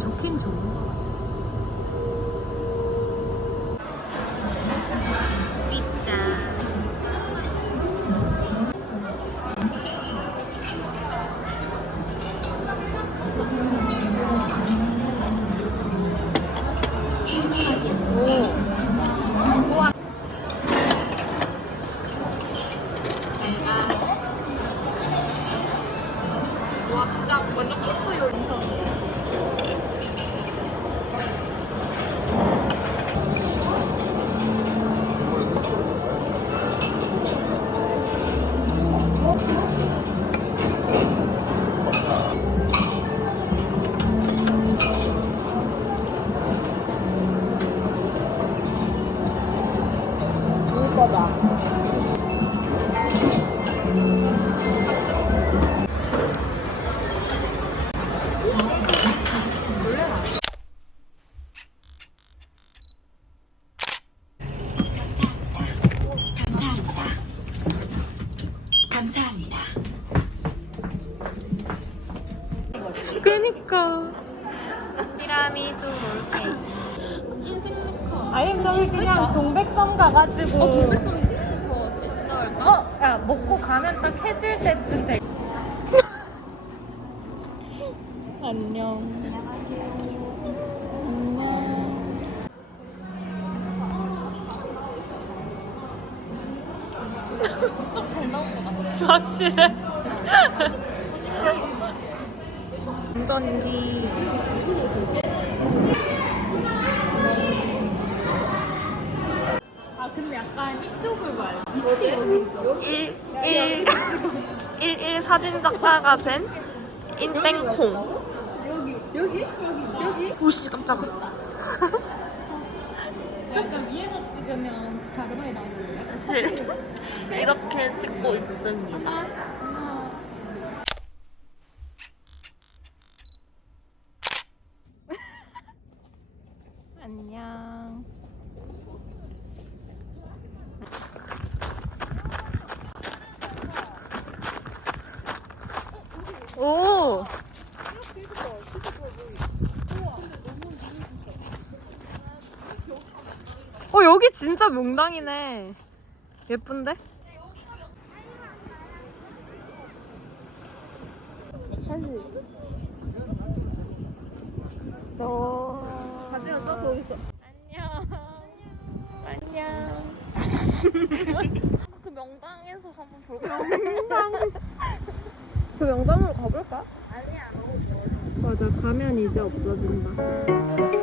좋긴 좋은 것 같아. 피자. 와 진짜 완전 코스 요리. 감사합니다. 그니까. 티라미수 롤케이크. 아니면 저기 그냥 동백섬 가가지고. 어 동백섬 더 찐싸울까? 어, 야 먹고 가면 딱 해질 때쯤 돼. 안녕. 안녕. 좀 잘 나온 것 같아. 확실해. 운전기. 아 근데 약간 이쪽을 봐요. 빛이 여기 있어. 1, 1, 1, 1 사진 작가가 된 인땡콩. 여기 여기 여기. 오씨 깜짝아. 약간 위에서 찍으면 가르마이 나오는데. 네. 이렇게 찍고 있습니다. 하나. 안녕. 오. 어 여기 진짜 명당이네. 예쁜데? 너 가지마 너 거기 있어. 안녕. 안녕. 그 명당에서 한번 볼까? 명당. 그 명당으로 가볼까? 맞아 가면 이제 없어진다.